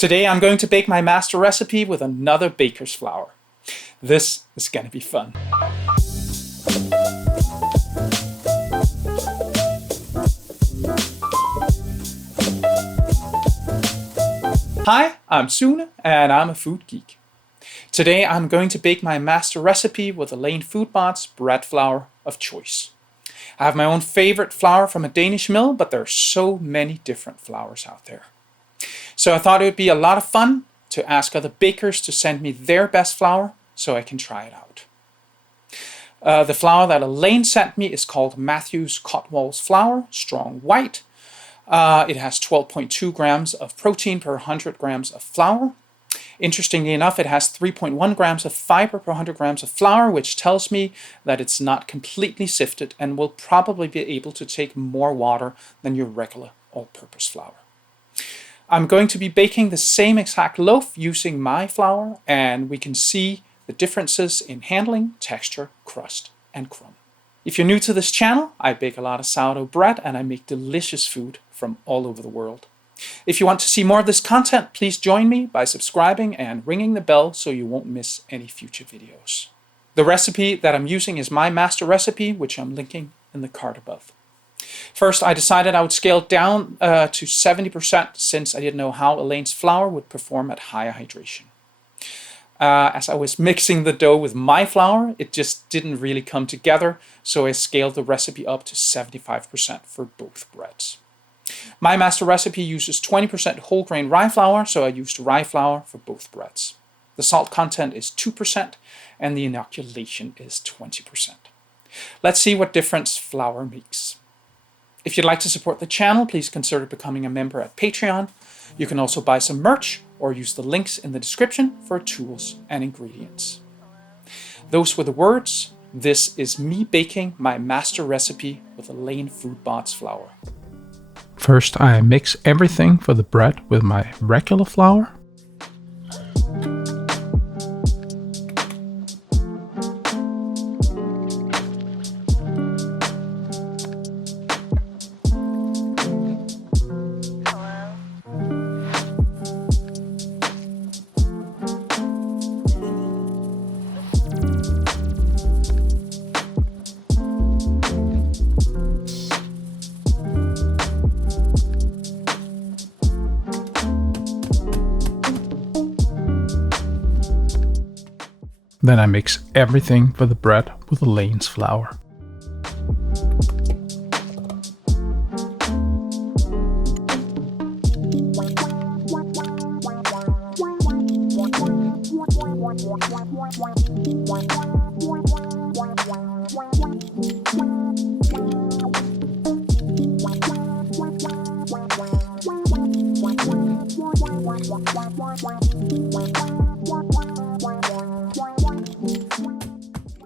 Today I'm going to bake my master recipe with another baker's flour. This is going to be fun. Hi, I'm Sune and I'm a food geek. Today I'm going to bake my master recipe with Elaine Foodbod's bread flour of choice. I have my own favorite flour from a Danish mill, but there are so many different flours out there. So I thought it would be a lot of fun to ask other bakers to send me their best flour so I can try it out. The flour that Elaine sent me is called Matthews Cotwall's flour, strong white. It has 12.2 grams of protein per 100 grams of flour. Interestingly enough, it has 3.1 grams of fiber per 100 grams of flour, which tells me that it's not completely sifted and will probably be able to take more water than your regular all-purpose flour. I'm going to be baking the same exact loaf using my flour, and we can see the differences in handling, texture, crust, and crumb. If you're new to this channel, I bake a lot of sourdough bread and I make delicious food from all over the world. If you want to see more of this content, please join me by subscribing and ringing the bell so you won't miss any future videos. The recipe that I'm using is my master recipe, which I'm linking in the card above. First, I decided I would scale down to 70% since I didn't know how Elaine's flour would perform at higher hydration. As I was mixing the dough with my flour, it just didn't really come together, so I scaled the recipe up to 75% for both breads. My master recipe uses 20% whole grain rye flour, so I used rye flour for both breads. The salt content is 2% and the inoculation is 20%. Let's see what difference flour makes. If you'd like to support the channel, please consider becoming a member at Patreon. You can also buy some merch or use the links in the description for tools and ingredients. Those were the words. This is me baking my master recipe with Elaine Foodbod's flour. First, I mix everything for the bread with my regular flour. Then I mix everything for the bread with Elaine's flour.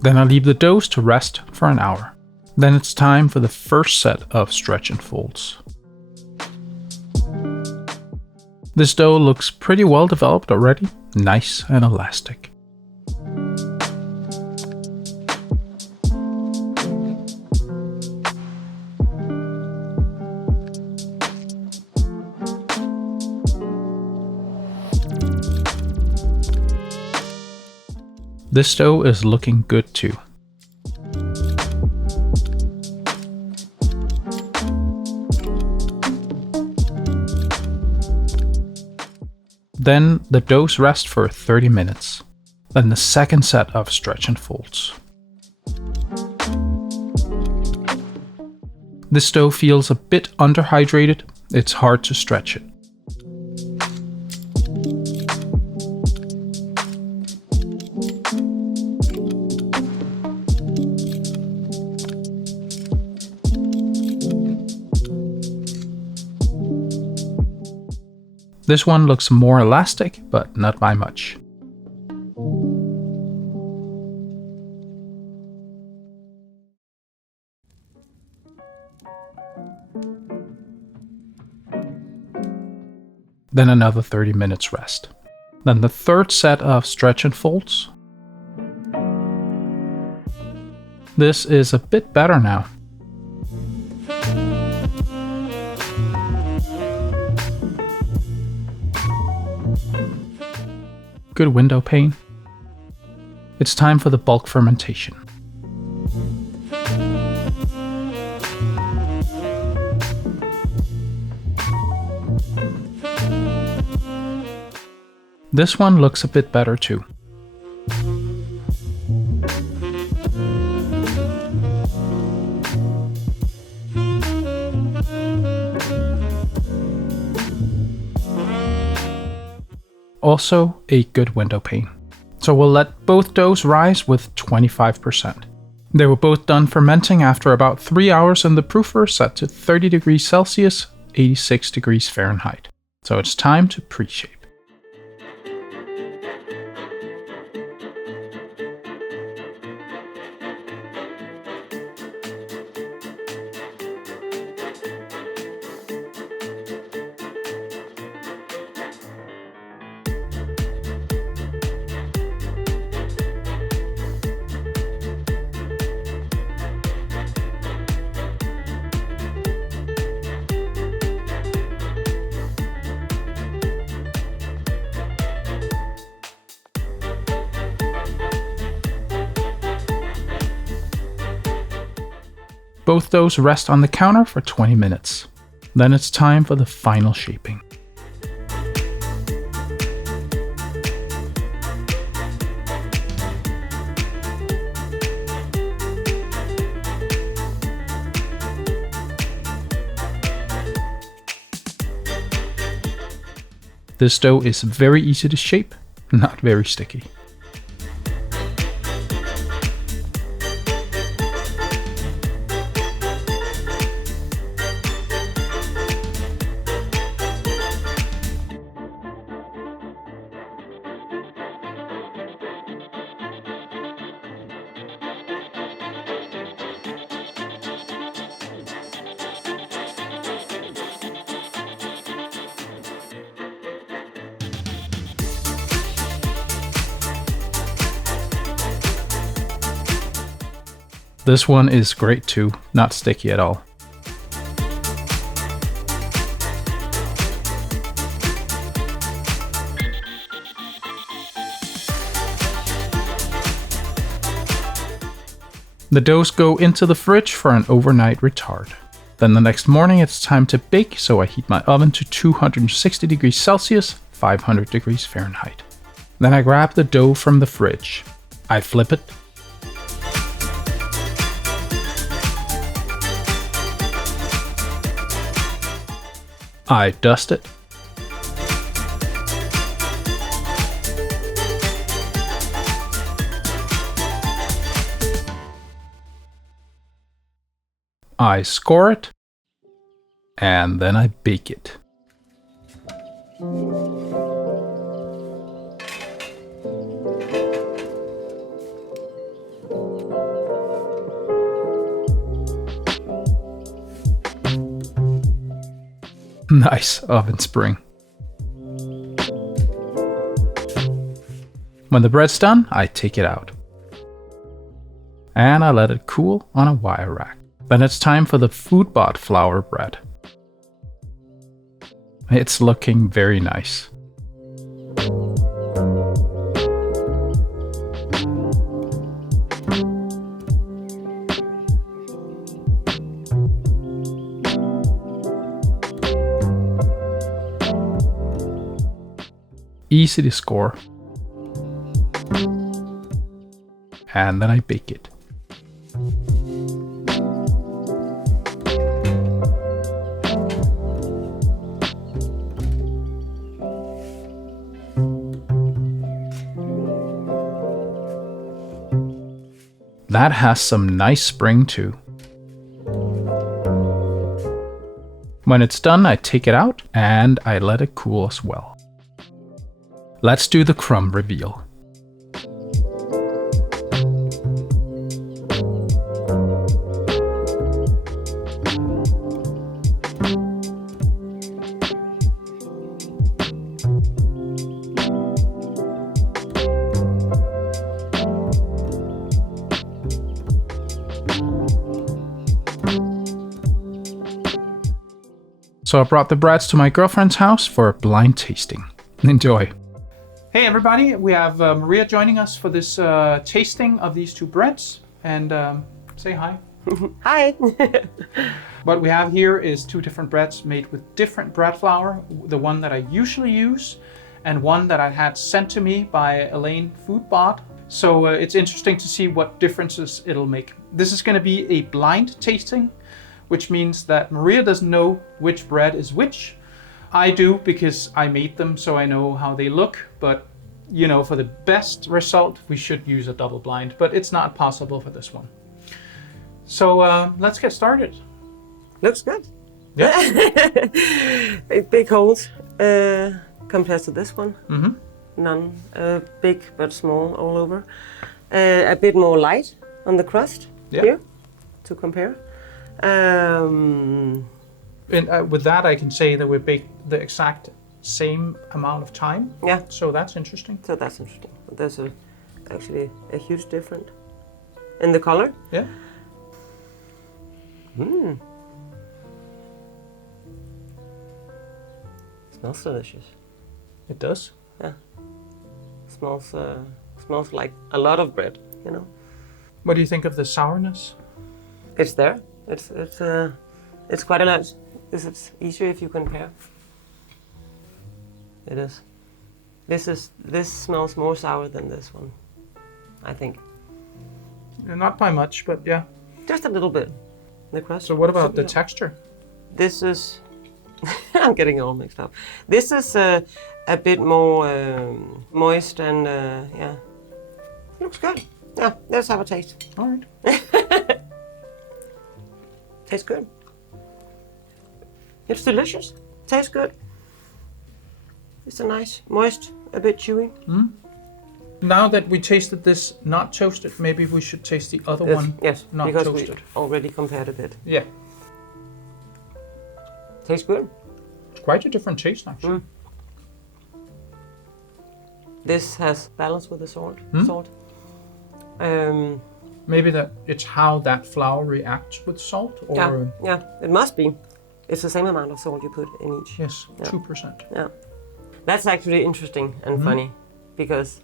Then I leave the doughs to rest for an hour. Then it's time for the first set of stretch and folds. This dough looks pretty well developed already, nice and elastic. This dough is looking good too. Then the doughs rest for 30 minutes. Then the second set of stretch and folds. This dough feels a bit underhydrated. It's hard to stretch it. This one looks more elastic, but not by much. Then another 30 minutes rest. Then the third set of stretch and folds. This is a bit better now. Good window pane. It's time for the bulk fermentation. This one looks a bit better too. Also a good window pane. So we'll let both doughs rise with 25%. They were both done fermenting after about 3 hours and the proofer set to 30 degrees Celsius, 86 degrees Fahrenheit. So it's time to pre-shape. Both doughs rest on the counter for 20 minutes. Then it's time for the final shaping. This dough is very easy to shape, not very sticky. This one is great too, not sticky at all. The doughs go into the fridge for an overnight retard. Then the next morning it's time to bake, so I heat my oven to 260 degrees Celsius, 500 degrees Fahrenheit. Then I grab the dough from the fridge. I flip it. I dust it. I score it. And then I bake it. Nice oven spring. When the bread's done, I take it out. And I let it cool on a wire rack. Then it's time for the Foodbod flour bread. It's looking very nice. Easy to score. And then I bake it. That has some nice spring too. When it's done, I take it out and I let it cool as well. Let's do the crumb reveal. So I brought the breads to my girlfriend's house for a blind tasting. Enjoy. Hey everybody, we have Maria joining us for this tasting of these two breads. And say hi. Hi. What we have here is two different breads made with different bread flour. The one that I usually use and one that I had sent to me by Elaine Foodbod. So it's interesting to see what differences it'll make. This is going to be a blind tasting, which means that Maria doesn't know which bread is which. I do because I made them, so I know how they look. But you know, for the best result, we should use a double blind, but it's not possible for this one. So let's get started. Looks good. Yeah. Big holes compared to this one. Mm-hmm. None big but small all over. A bit more light on the crust here to compare. And with that, I can say that we baked the exact same amount of time. Yeah. So that's interesting. So that's interesting. There's actually a huge difference in the color. Yeah. Smells delicious. It does. Yeah. Smells like a lot of bread, you know. What do you think of the sourness? It's there. It's quite a lot. It's easier if you compare. It is. This smells more sour than this one, I think. Not by much, but yeah. Just a little bit. The crust. So what about the texture? This is. I'm getting all mixed up. This is a bit more moist and yeah. Looks good. Yeah, let's have a taste. All right. Tastes good. It's delicious. Tastes good. It's a nice, moist, a bit chewy. Mm. Now that we tasted this not toasted, maybe we should taste the other one. Yes, not because toasted. we already compared a bit. Yeah. Tastes good. It's quite a different taste, actually. This has balance with the salt. Maybe that it's how that flour reacts with salt, or yeah, it must be. It's the same amount of salt you put in each. yes, 2%. Yeah, that's actually interesting and funny, because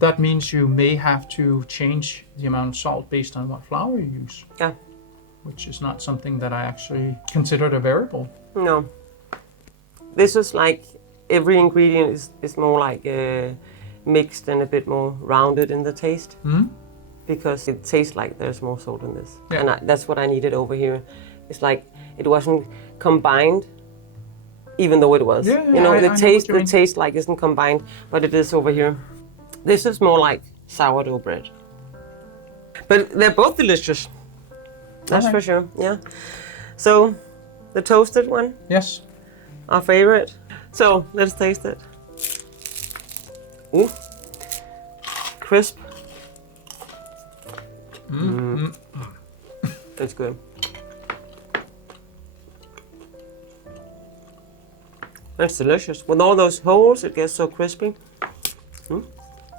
that means you may have to change the amount of salt based on what flour you use. Yeah. Which is not something that I actually considered a variable. No. This is like every ingredient is more like mixed and a bit more rounded in the taste. Mm-hmm. Because it tastes like there's more salt in this. Yeah. And that's what I needed over here. It's like it wasn't combined, even though it was. Yeah, you know, I the know taste like isn't combined, but it is over here. This is more like sourdough bread. But they're both delicious. That's for sure, yeah. So, the toasted one, Yes. our favorite. So, let's taste it. Ooh. Crisp. That's good. That's delicious. With all those holes, it gets so crispy.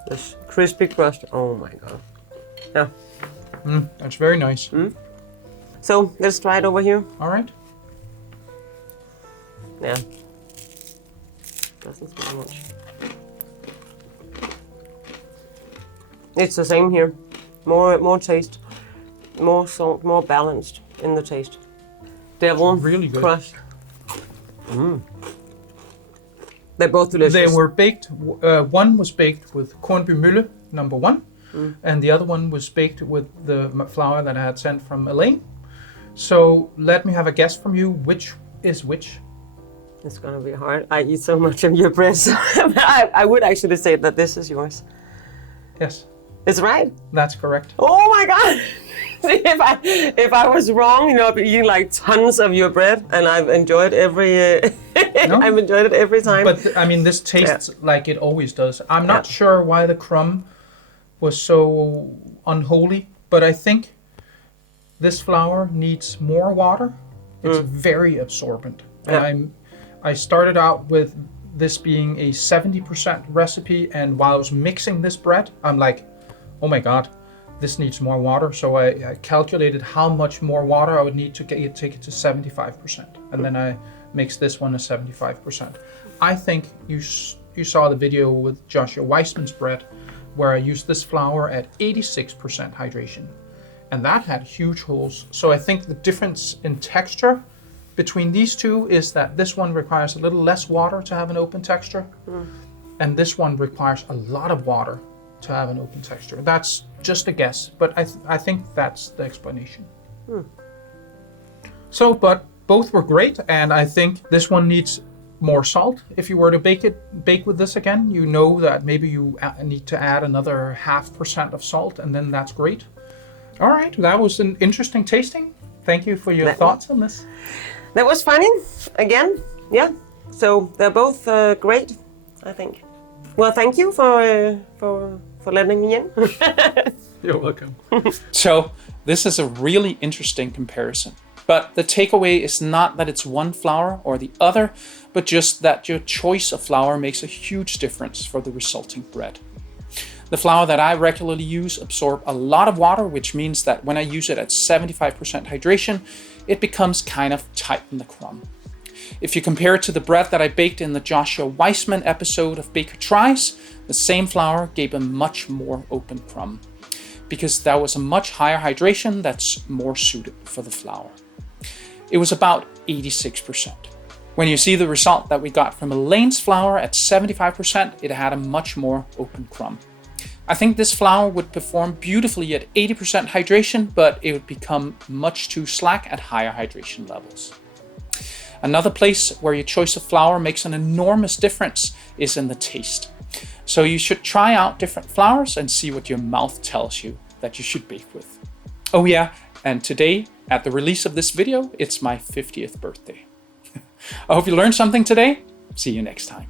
This crispy crust. Oh my god. Yeah. That's very nice. So let's try it over here. All right. Yeah. Doesn't smell much. It's the same here. More taste, more salt, more balanced in the taste. Devil really good. crust. They're both delicious. They were baked. One was baked with Kornbymølle #1, and the other one was baked with the flour that I had sent from Elaine. So let me have a guess from you. Which is which? It's gonna be hard. I eat so much of your bread, so I would actually say that this is yours. Yes, It's right. that's correct. Oh my god! See, if I was wrong, you know, I've been eating like tons of your bread, and I've enjoyed every. No. I've enjoyed it every time. But I mean, this tastes like it always does. I'm not sure why the crumb was so unholy, but I think this flour needs more water. It's very absorbent. And I started out with this being a 70% recipe, and while I was mixing this bread, I'm like, oh my god, this needs more water. So I calculated how much more water I would need to take it to 75%. And then I mixed this one to 75%. I think you saw the video with Joshua Weissman's bread, where I used this flour at 86% hydration. And that had huge holes. So I think the difference in texture between these two is that this one requires a little less water to have an open texture. And this one requires a lot of water to have an open texture. That's just a guess, but I think that's the explanation. So, but both were great, and I think this one needs more salt. If you were to bake with this again, you know that maybe you need to add another 0.5% of salt, and then that's great. All right, that was an interesting tasting. Thank you for your thoughts on this. That was funny, again, yeah. So they're both great, I think. Well, thank you for letting me in. You're welcome. So this is a really interesting comparison. But the takeaway is not that it's one flour or the other, but just that your choice of flour makes a huge difference for the resulting bread. The flour that I regularly use absorbs a lot of water, which means that when I use it at 75% hydration, it becomes kind of tight in the crumb. If you compare it to the bread that I baked in the Joshua Weissman episode of Baker Tries, the same flour gave a much more open crumb, because that was a much higher hydration that's more suited for the flour. It was about 86%. When you see the result that we got from Elaine's flour at 75%, it had a much more open crumb. I think this flour would perform beautifully at 80% hydration, but it would become much too slack at higher hydration levels. Another place where your choice of flour makes an enormous difference is in the taste. So you should try out different flours and see what your mouth tells you that you should bake with. Oh yeah, and today, at the release of this video, it's my 50th birthday. I hope you learned something today. See you next time.